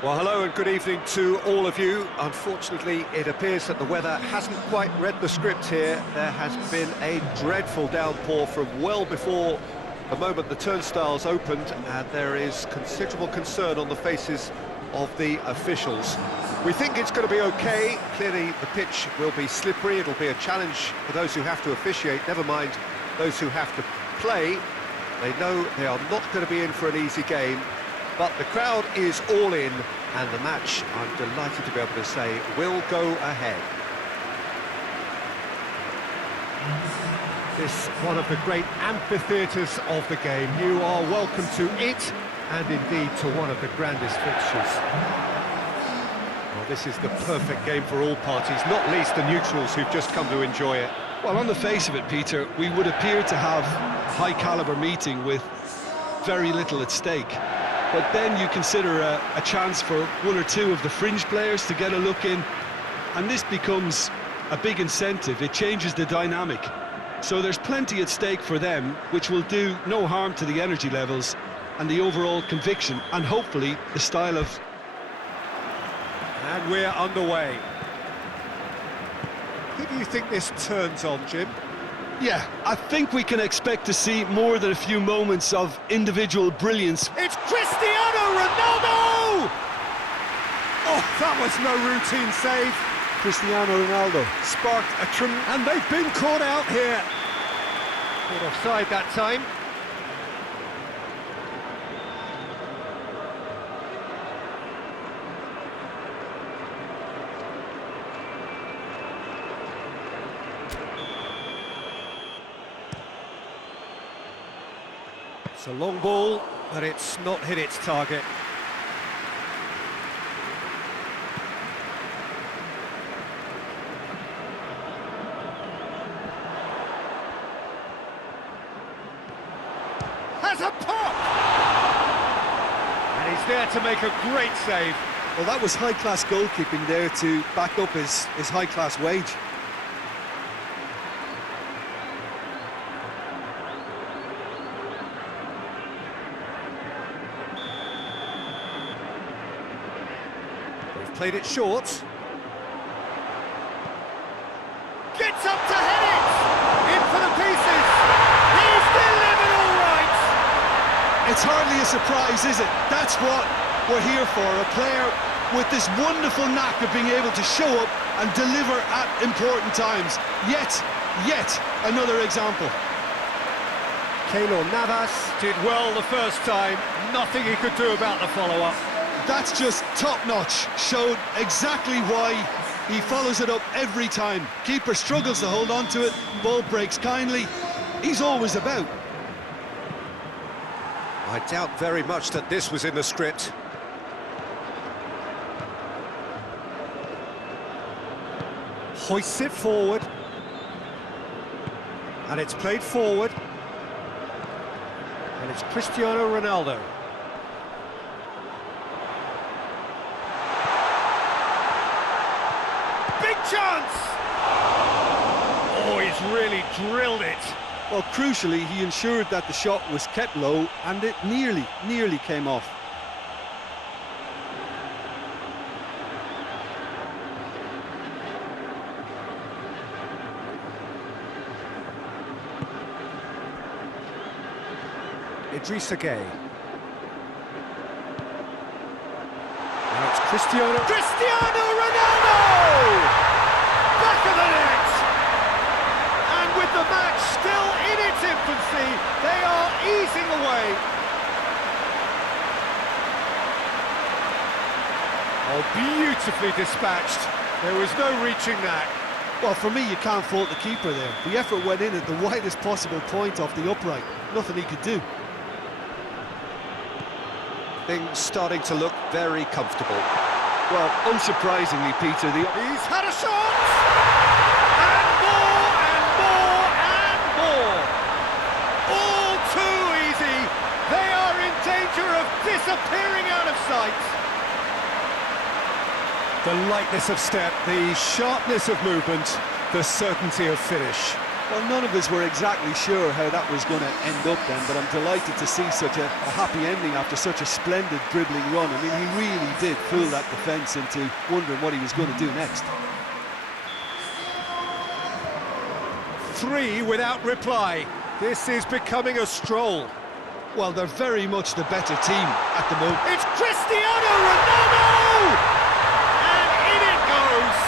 Well, hello and good evening to all of you. Unfortunately, it appears that the weather hasn't quite read the script here. There has been a dreadful downpour from well before the moment the turnstiles opened, and there is considerable concern on the faces of the officials. We think it's going to be okay. Clearly, the pitch will be slippery. It'll be a challenge for those who have to officiate, never mind those who have to play. They know they are not going to be in for an easy game. But the crowd is all in, and the match, I'm delighted to be able to say, will go ahead. This one of the great amphitheatres of the game. You are welcome to it, and indeed to one of the grandest fixtures. Well, this is the perfect game for all parties, not least the neutrals who've just come to enjoy it. Well, on the face of it, Peter, we would appear to have a high-caliber meeting with very little at stake. But then you consider a chance for one or two of the fringe players to get a look in, and this becomes a big incentive. It changes the dynamic. So there's plenty at stake for them, which will do no harm to the energy levels and the overall conviction, and hopefully the style of... And we're underway. Who do you think this turns on, Jim? Yeah, I think we can expect to see more than a few moments of individual brilliance. It's Cristiano Ronaldo! Oh, that was no routine save. Cristiano Ronaldo Sparked a and they've been caught out here. Caught offside that time. It's a long ball, but it's not hit its target. Has a pop! And he's there to make a great save. Well, that was high-class goalkeeping there to back up his high-class wage. Played it short. Gets up to head it! In for the pieces! He's delivered all right! It's hardly a surprise, is it? That's what we're here for, a player with this wonderful knack of being able to show up and deliver at important times. Yet another example. Keylor Navas did well the first time, nothing he could do about the follow-up. That's just top-notch, showed exactly why he follows it up every time. Keeper struggles to hold on to it, ball breaks kindly. He's always about. I doubt very much that this was in the script. Hoists it forward. And it's played forward. And it's Cristiano Ronaldo. Chance! Oh, he's really drilled it. Well, crucially, he ensured that the shot was kept low, and it nearly came off. Idrissa Gueye. Now it's Cristiano Ronaldo! Back of the net! And with the match still in its infancy, they are easing away. Oh, beautifully dispatched. There was no reaching that. Well, for me, you can't fault the keeper there. The effort went in at the widest possible point off the upright. Nothing he could do. Things starting to look very comfortable. Well, unsurprisingly, Peter, he's had a shot! And more, and more, and more! All too easy! They are in danger of disappearing out of sight! The lightness of step, the sharpness of movement, the certainty of finish. Well, none of us were exactly sure how that was going to end up then, but I'm delighted to see such a happy ending after such a splendid dribbling run. I mean, he really did fool that defence into wondering what he was going to do next. 3 without reply. This is becoming a stroll. Well, they're very much the better team at the moment. It's Cristiano Ronaldo! And in it goes!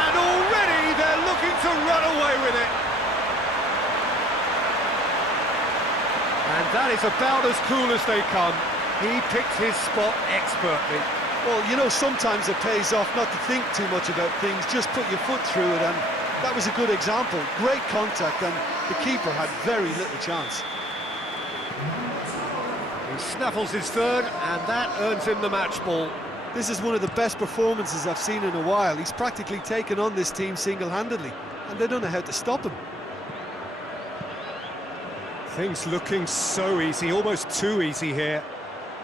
And already they're looking to run away with it. And that is about as cool as they come. He picked his spot expertly. Well, you know, sometimes it pays off not to think too much about things, just put your foot through it, and that was a good example. Great contact, and the keeper had very little chance. He snaffles his third, and that earns him the match ball. This is one of the best performances I've seen in a while. He's practically taken on this team single-handedly, and they don't know how to stop him. Things looking so easy, almost too easy here.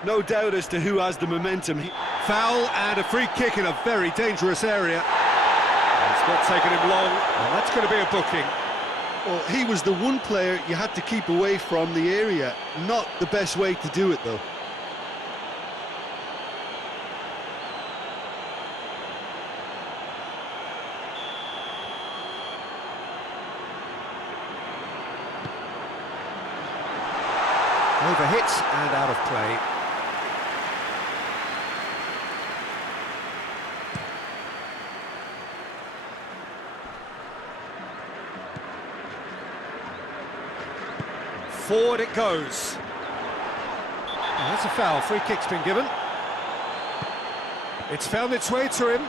No doubt as to who has the momentum. Foul and a free kick in a very dangerous area. It's not taken him long, and that's going to be a booking. Well, he was the one player you had to keep away from the area. Not the best way to do it, though. Overhit and out of play. Forward it goes. Oh, that's a foul. Free kick's been given. It's found its way to him.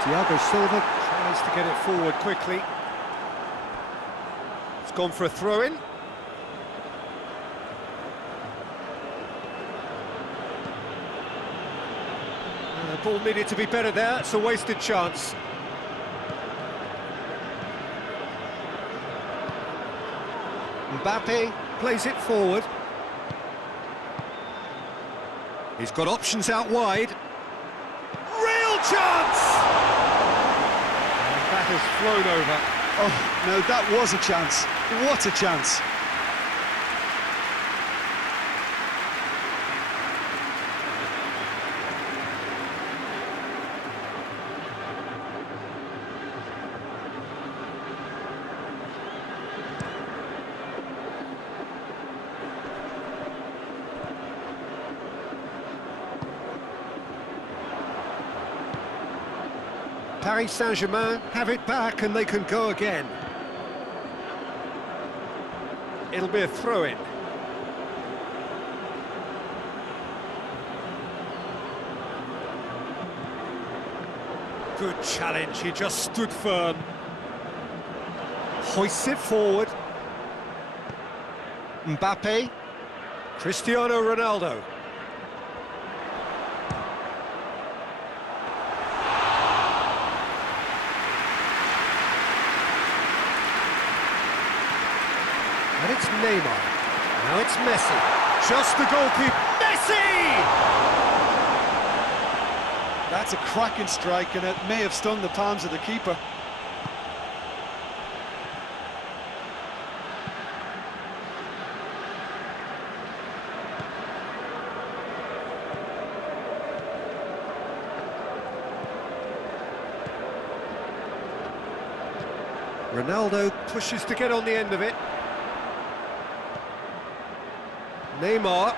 Thiago Silva tries to get it forward quickly. It's gone for a throw-in. The ball needed to be better there. It's a wasted chance. Mbappe plays it forward. He's got options out wide. Real chance! And that has flown over. Oh, no, that was a chance. What a chance. Paris Saint-Germain have it back and they can go again. It'll be a throw-in. Good challenge, he just stood firm. Hoists it forward. Mbappe. Cristiano Ronaldo. And it's Neymar. Now it's Messi. Just the goalkeeper. Messi! That's a cracking strike, and it may have stung the palms of the keeper. Ronaldo pushes to get on the end of it. Neymar.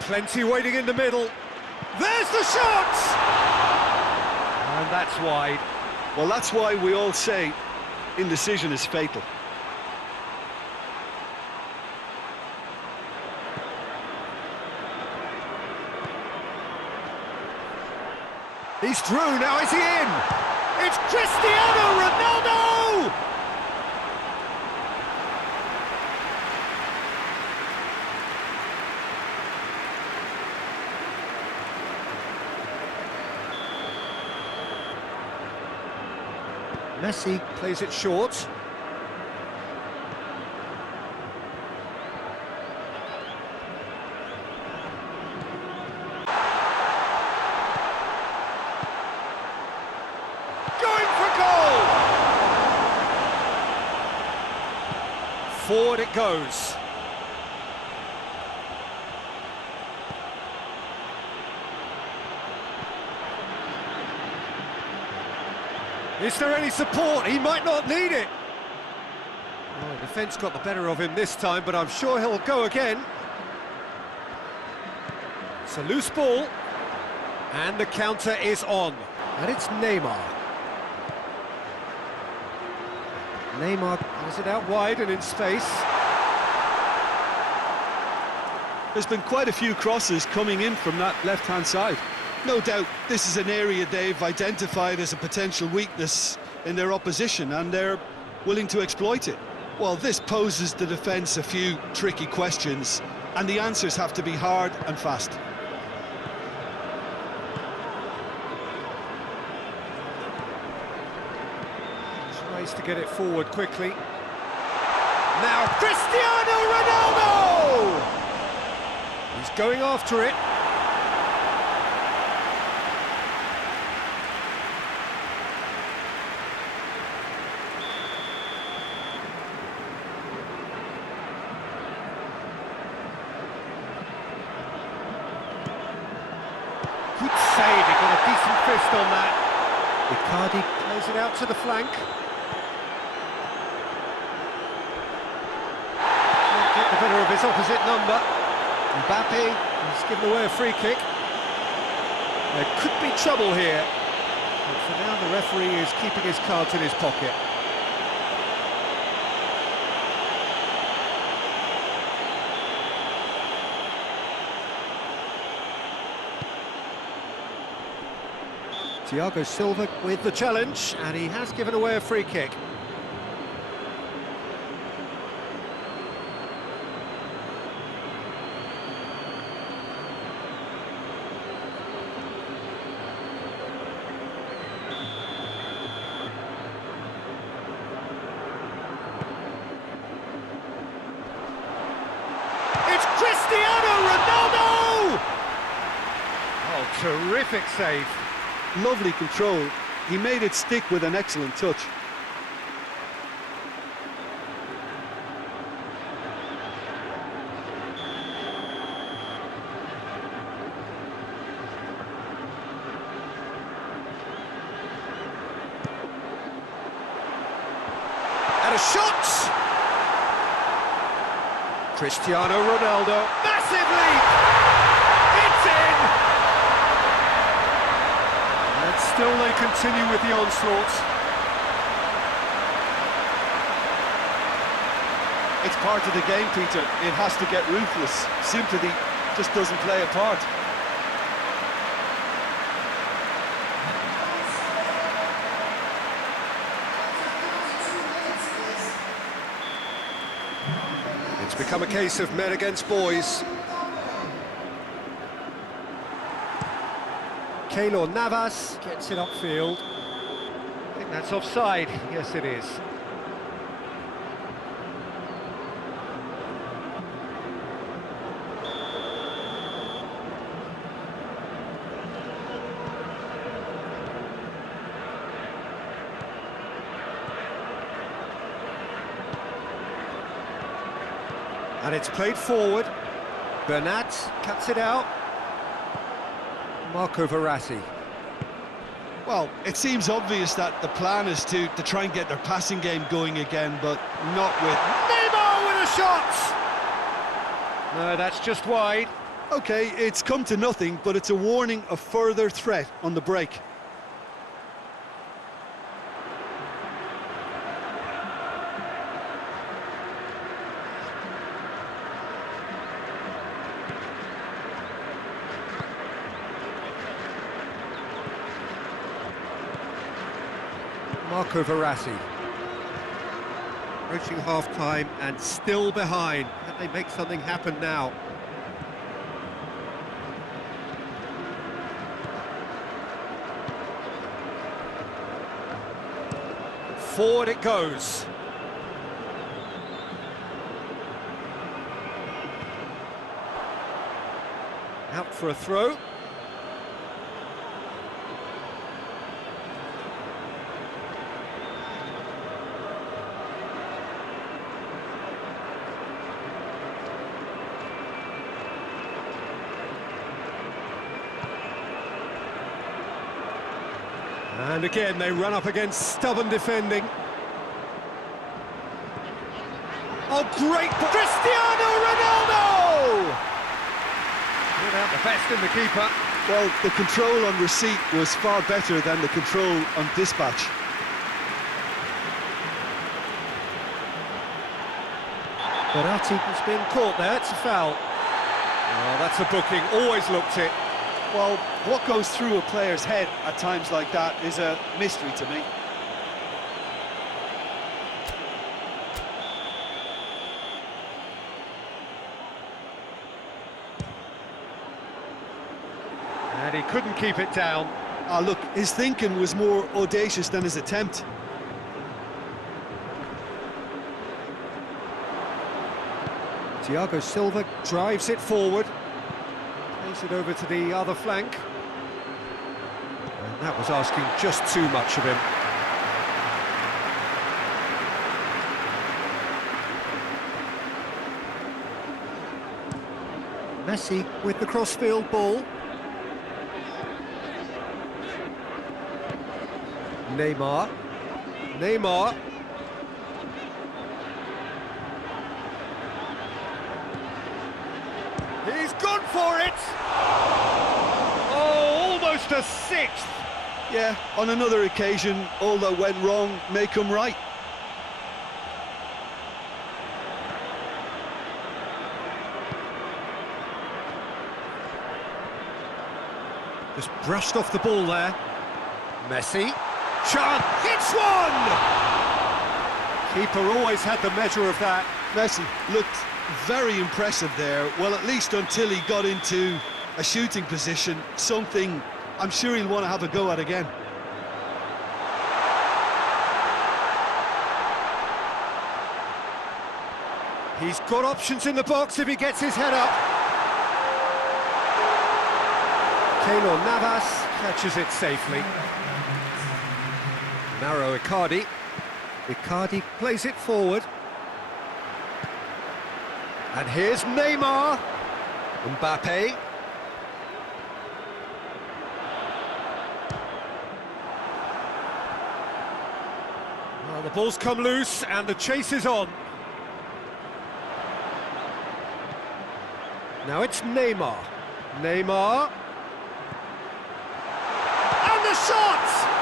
Plenty waiting in the middle. There's the shot! And that's wide. Well, that's why we all say indecision is fatal. He's through, now is he in? It's Cristiano Ronaldo! Messi plays it short. Forward it goes. Is there any support? He might not need it. Oh, the defence got the better of him this time, but I'm sure he'll go again. It's a loose ball. And the counter is on. And it's Neymar. Neymar has it out wide and in space. There's been quite a few crosses coming in from that left-hand side. No doubt this is an area they've identified as a potential weakness in their opposition, and they're willing to exploit it. Well, this poses the defence a few tricky questions, and the answers have to be hard and fast. Tries to get it forward quickly. Now Cristiano Ronaldo! He's going after it. Good save, he got a decent fist on that. Icardi plays it out to the flank. Can't get the better of his opposite number. Mbappe, he's given away a free kick. There could be trouble here. But for now, the referee is keeping his cards in his pocket. Thiago Silva with the challenge, and he has given away a free kick. It's Cristiano Ronaldo! Oh, terrific save. Lovely control. He made it stick with an excellent touch. And a shot! Cristiano Ronaldo, massive leap! It's in! And still they continue with the onslaught. It's part of the game, Peter. It has to get ruthless. Sympathy just doesn't play a part. It's become a case of men against boys. Keylor Navas gets it upfield. I think that's offside. Yes, it is. And it's played forward. Bernat cuts it out. Marco Verratti. Well, it seems obvious that the plan is to try and get their passing game going again, but not with... Neymar with a shot! No, that's just wide. OK, it's come to nothing, but it's a warning of further threat on the break. Marco Verratti. Approaching half-time and still behind. Can they make something happen now? Forward it goes. Out for a throw. And again, they run up against stubborn defending. Oh, great! Cristiano Ronaldo! Without the best in the keeper. Well, the control on receipt was far better than the control on dispatch. Verratti has been caught there, it's a foul. Oh, that's a booking, always looked it. Well, what goes through a player's head at times like that is a mystery to me. And he couldn't keep it down. Ah, look, his thinking was more audacious than his attempt. Thiago Silva drives it forward. Plays it over to the other flank. And that was asking just too much of him. Messi with the crossfield ball. Neymar. He's gone for it! Oh, almost a sixth! Yeah, on another occasion, all that went wrong may come right. Just brushed off the ball there. Messi. Chance! Hits one! Keeper always had the measure of that. Messi looked very impressive there, well, at least until he got into a shooting position, something I'm sure he'll want to have a go at again. He's got options in the box if he gets his head up. Keylor Navas catches it safely. Mauro Icardi. Icardi plays it forward. And here's Neymar. Mbappe. Well, the ball's come loose and the chase is on. Now it's Neymar. Neymar. And the shot!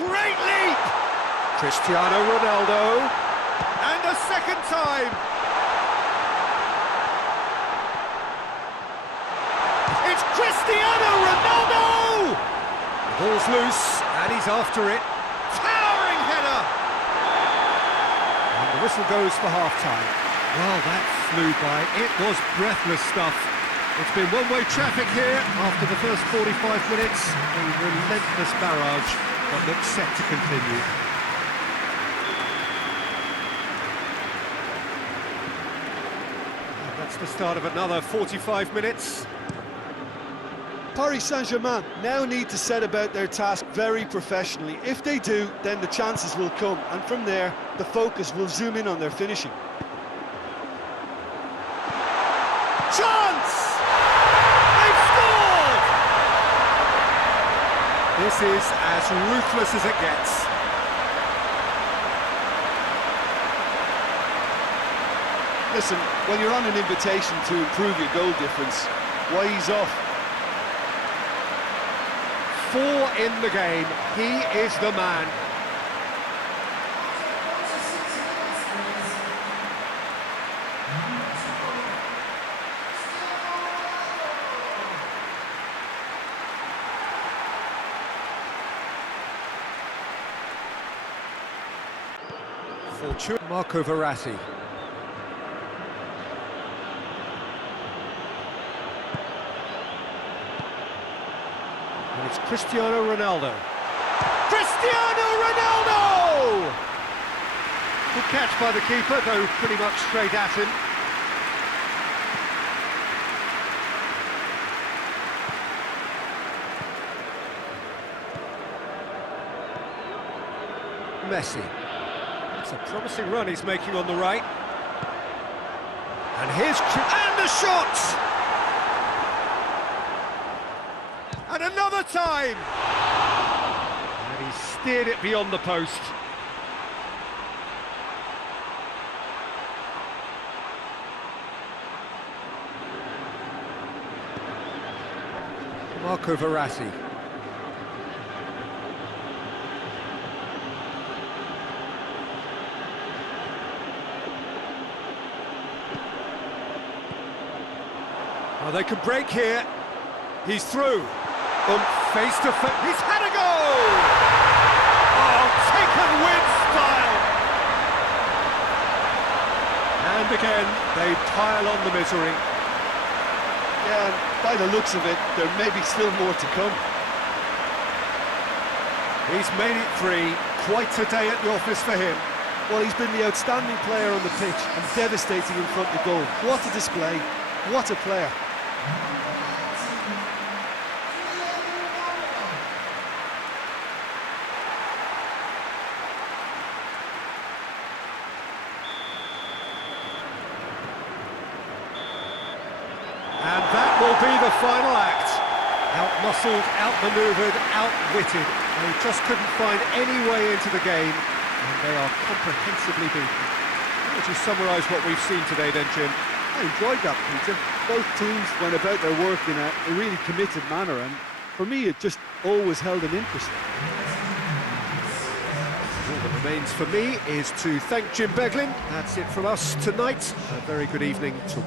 Great leap! Cristiano Ronaldo. And a second time! It's Cristiano Ronaldo! The ball's loose, and he's after it. Towering header! And the whistle goes for half-time. Well, that flew by. It was breathless stuff. It's been one-way traffic here after the first 45 minutes. A relentless barrage that looks set to continue. That's the start of another 45 minutes. Paris Saint-Germain now need to set about their task very professionally. If they do, then the chances will come, and from there, the focus will zoom in on their finishing. Chance! They've scored! This is as ruthless as it gets. Listen, when you're on an invitation to improve your goal difference, why ease off? 4 in the game. He is the man. Fortune. Marco Verratti. And it's Cristiano Ronaldo. Cristiano Ronaldo! Good catch by the keeper, though pretty much straight at him. Messi. It's a promising run he's making on the right. And and the shot! And another time! And he steered it beyond the post. Marco Verratti. Oh, they could break here. He's through. Face to face. He's had a goal! Oh, taken with style. And again, they pile on the misery. Yeah, and by the looks of it, there may be still more to come. He's made it 3. Quite a day at the office for him. Well, he's been the outstanding player on the pitch and devastating in front of goal. What a display. What a player. And that will be the final act. Out-muscled, out-manoeuvred, outwitted. They just couldn't find any way into the game, and they are comprehensively beaten. How would you summarise what we've seen today then, Jim? I enjoyed that, Peter. Both teams went about their work in a really committed manner, and for me it just always held an interest. All that remains for me is to thank Jim Beglin. That's it from us tonight. A very good evening to